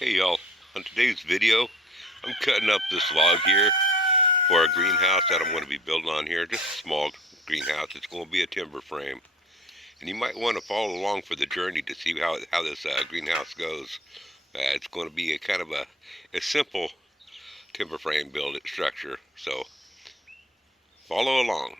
Hey y'all, on today's video, I'm cutting up this log here for a greenhouse that I'm going to be building on here. Just a small greenhouse. It's going to be a timber frame. And you might want to follow along for the journey to see how this greenhouse goes. It's going to be a kind of a simple timber frame build structure. So follow along.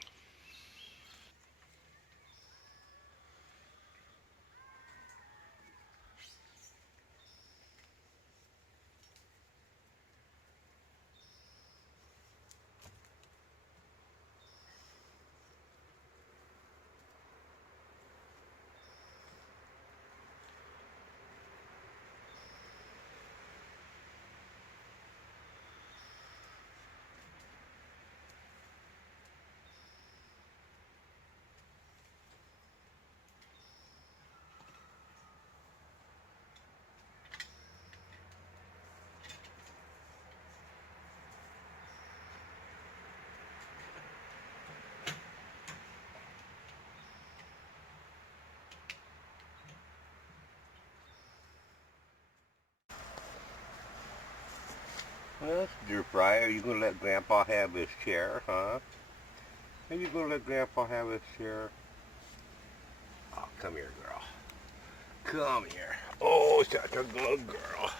Well, dear Fry, are you going to let Grandpa have his chair, huh? Are you going to let Grandpa have his chair? Oh, come here, girl. Come here. Oh, such a good girl.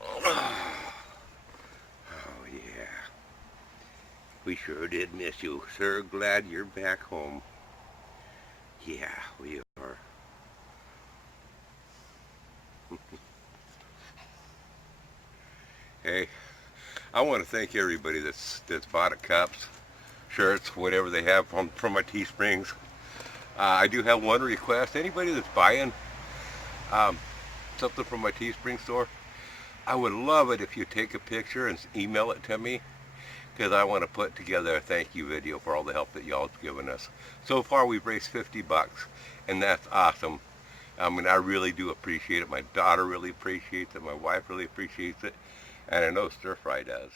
Oh, yeah. We sure did miss you. Sure glad you're back home. Yeah, we are. Hey, I want to thank everybody that's bought cups, shirts, whatever they have from my Teesprings. I do have one request. Anybody that's buying um, something from my Teespring store, I would love it if you take a picture and email it to me, because I want to put together a thank you video for all the help that y'all have given us. So far, we've raised 50 bucks, and that's awesome. I mean, I really do appreciate it. My daughter really appreciates it. My wife really appreciates it. And I know Stir Fry does.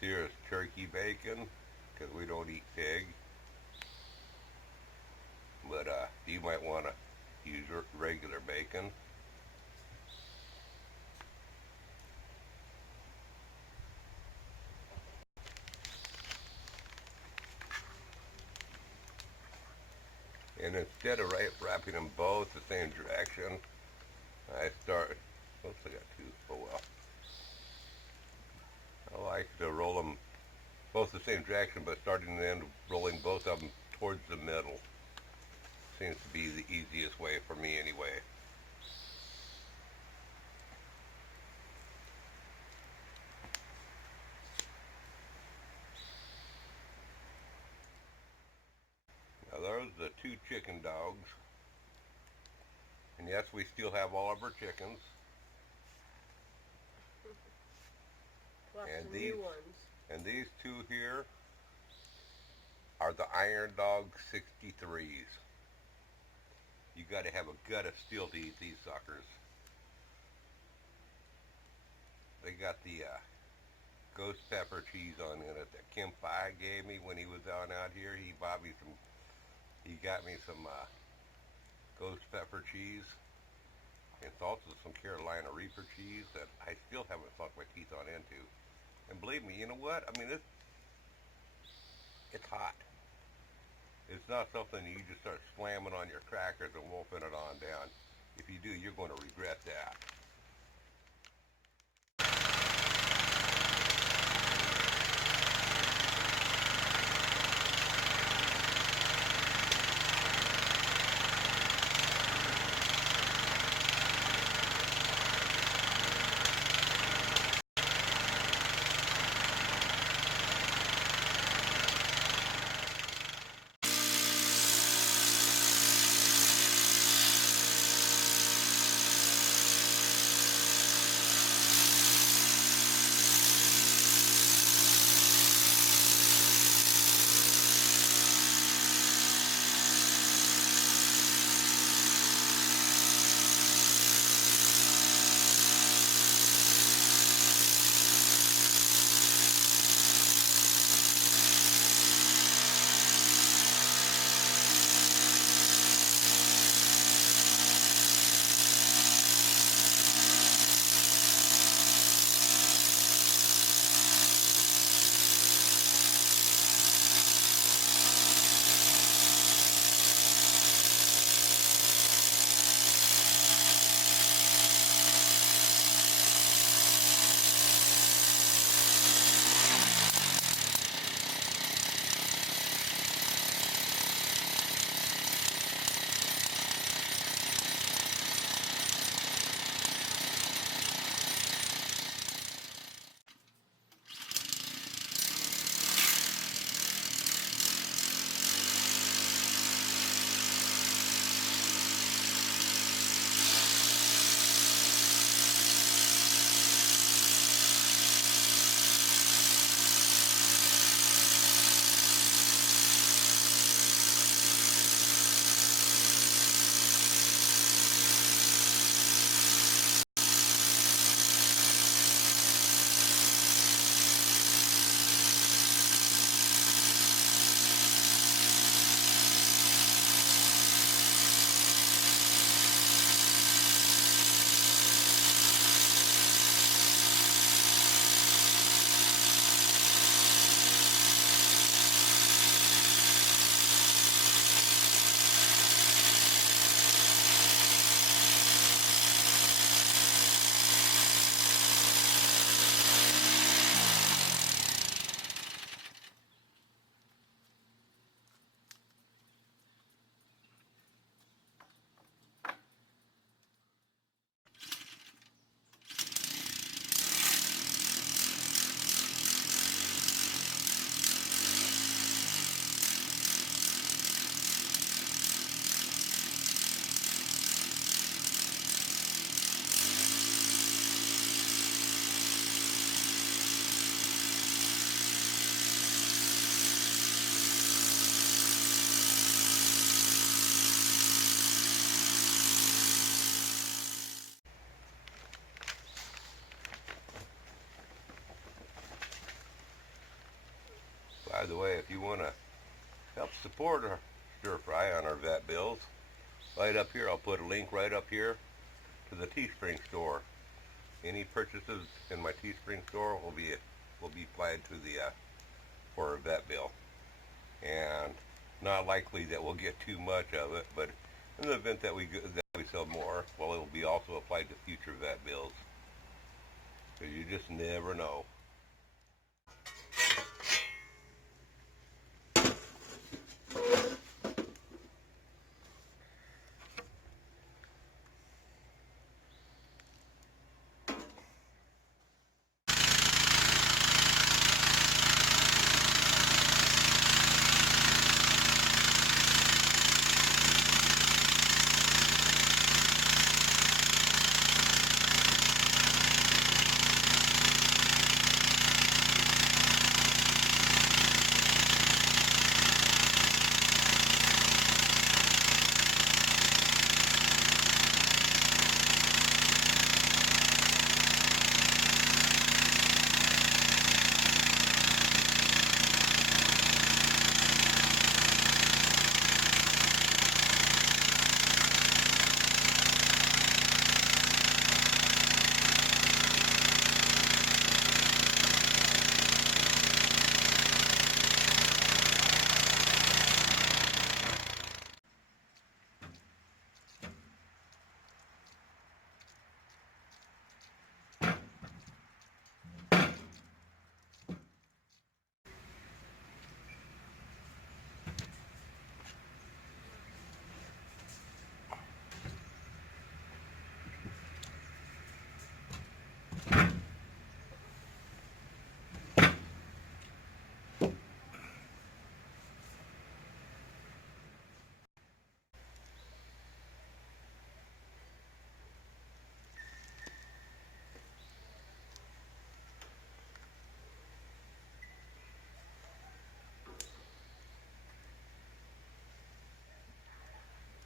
here is turkey bacon because we don't eat pig. But you might want to use regular bacon. And instead of wrapping them both the same direction, I start, oops, I got two, oh well. I like to roll them both the same direction, but starting and then rolling both of them towards the middle. Seems to be the easiest way for me anyway. Now there's the two chicken dogs. And yes, we still have all of our chickens. Plus And some these new ones. and these two here are the Iron Dog 63s. You got to have a gut of steel to eat these suckers. They got the ghost pepper cheese on it that Kim Pye gave me when he was out here. He bought me some. He got me some ghost pepper cheese. It's also some Carolina Reaper cheese that I still haven't sunk my teeth on into. And believe me, you know what? I mean, it's hot. It's not something you just start slamming on your crackers and wolfing it on down. If you do, you're going to regret that. the way, if you want to help support our stir fry on our vet bills, right up here, I'll put a link right up here to the Teespring store. Any purchases in my Teespring store will be applied to the for a vet bill, and not likely that we'll get too much of it, but in the event that we sell more, well, it will be also applied to future vet bills. So you just never know.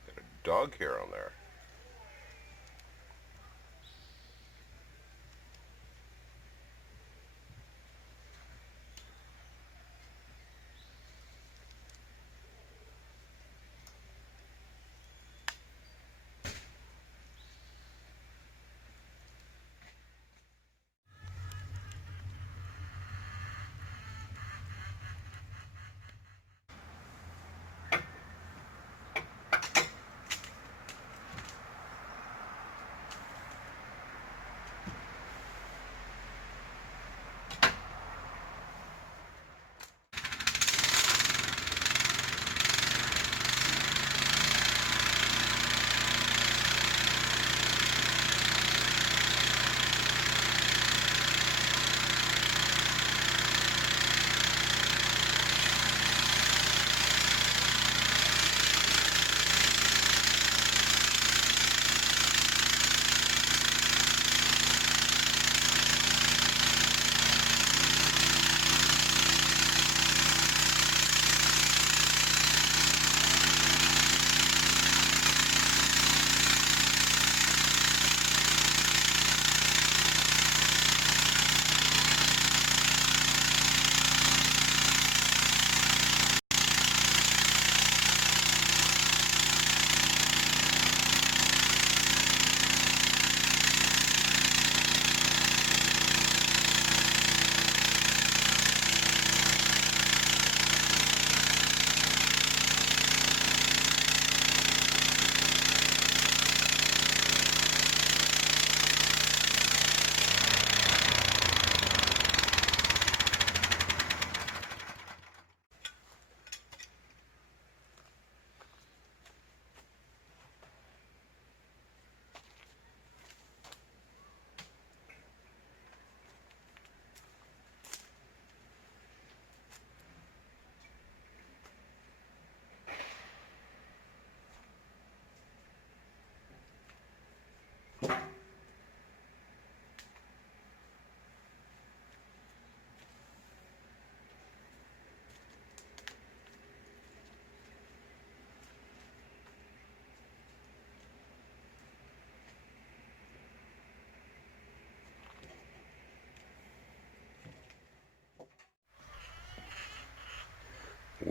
Got a dog hair on there.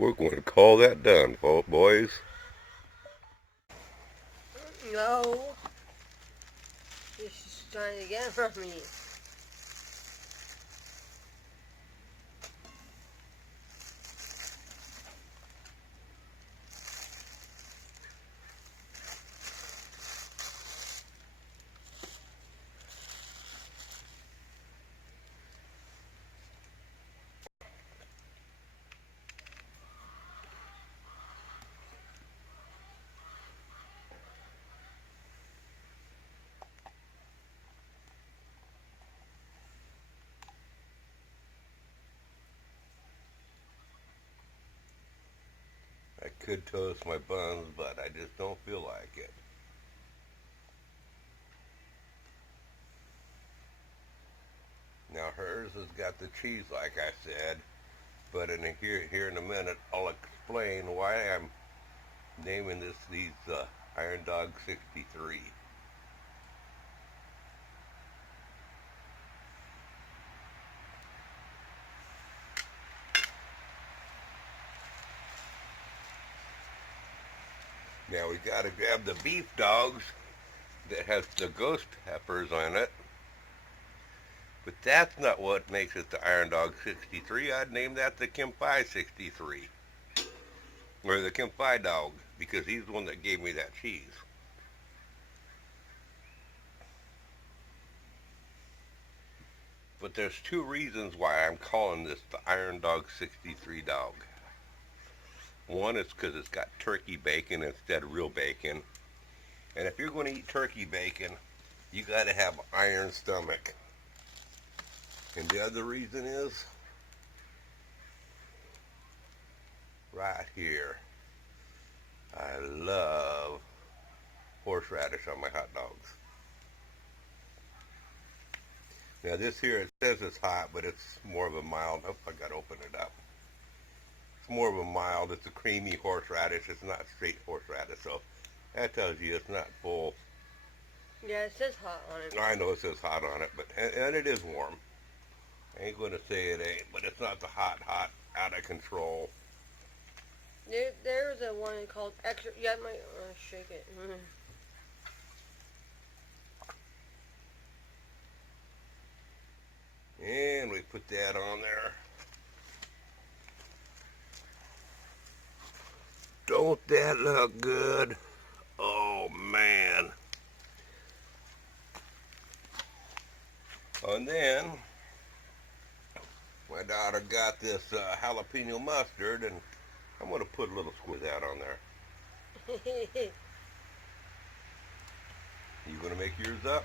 we're going to call that done, boys. No. She's trying to get from me. I could toast my buns, but I just don't feel like it. Now hers has got the cheese, like I said, but here in a minute, I'll explain why I'm naming these Iron Dog 63. Now we got to grab the beef dogs that has the ghost peppers on it. But that's not what makes it the Iron Dog 63. I'd name that the Kempfi 63. Or the Kempfi dog, because he's the one that gave me that cheese. But there's two reasons why I'm calling this the Iron Dog 63 dog. One is because it's got turkey bacon instead of real bacon. And if you're going to eat turkey bacon, you got to have iron stomach. And the other reason is right here. I love horseradish on my hot dogs. Now this here, it says it's hot, but it's more of a mild. Oh, I got to open it up. It's more of a mild. It's a creamy horseradish. It's not straight horseradish, so that tells you it's not full. Yeah, it says hot on it. I know it says hot on it, but and it is warm. I ain't gonna say it ain't, but it's not the hot, out of control. There's a one called extra. Yeah, I might shake it. And we put that on there. Don't that look good? Oh man. And then my daughter got this jalapeno mustard, and I'm gonna put a little squiz out on there. You gonna make yours up?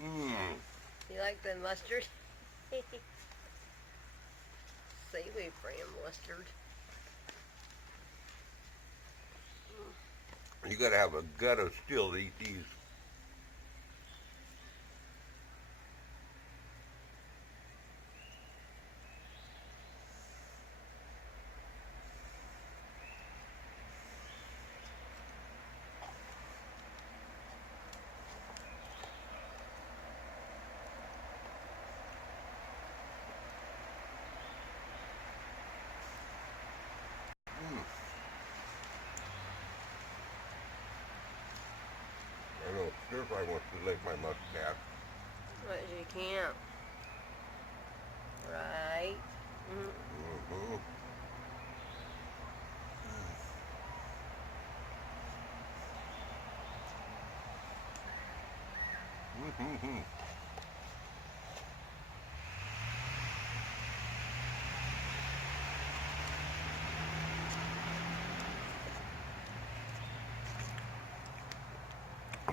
Mmm. You like the mustard? Savory brand mustard. You gotta have a gut of steel to eat these. I know stir fry wants to lick my mustache. But you can't. Right? Mm-hmm. Mm-hmm.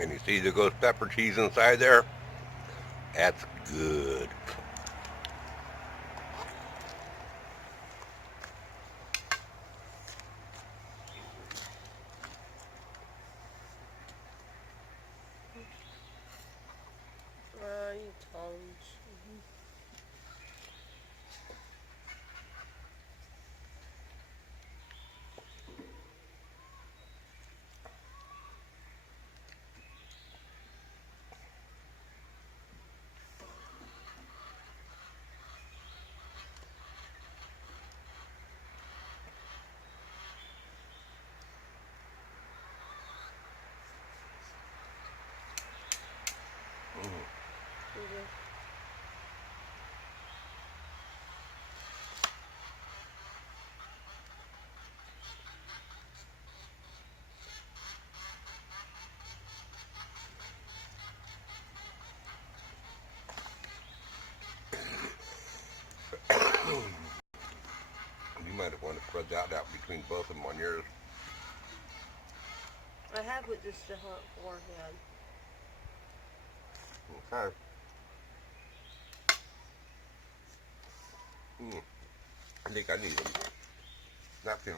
And you see the ghost pepper cheese inside there? That's good. You tongues. spread that out between both of them on yours. I have put this stuff on beforehand. Okay. I think I need a napkin.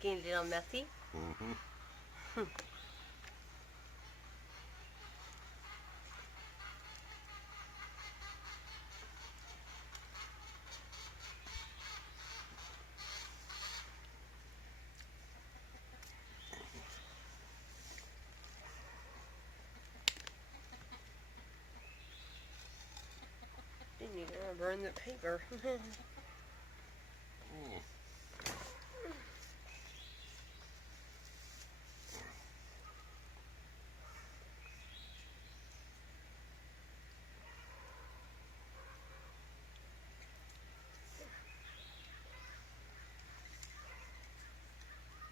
Getting a little messy. Mm-hmm. Didn't even burn the paper.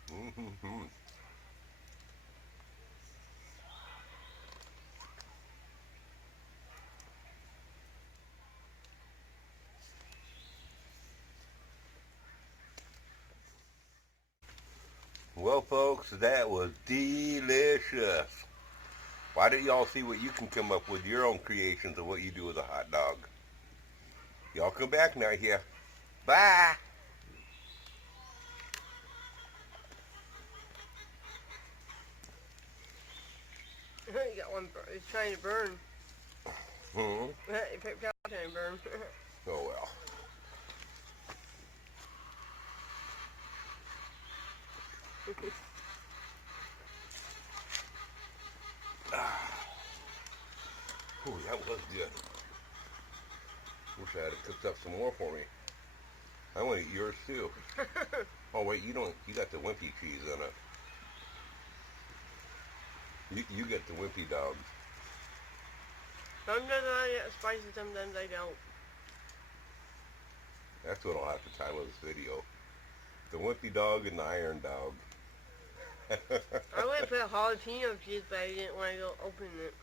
Mm-hmm. Well, folks, that was delicious. Why don't y'all see what you can come up with your own creations of what you do with a hot dog? Y'all come back now here. Bye. You got one. It's trying to burn. Hmm. It picked out trying to burn. Oh well. Ooh, that was good. Wish I had cooked up some more for me. I want to eat yours too. Oh wait, you don't. You got the wimpy cheese in it. You get the wimpy dog. Sometimes I get spicy, sometimes I don't. That's what I'll have to title this video. The wimpy dog and the iron dog. I would have put jalapeno cheese, but I didn't want to go open it.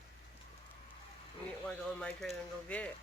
I didn't want to go in my trailer and go get it.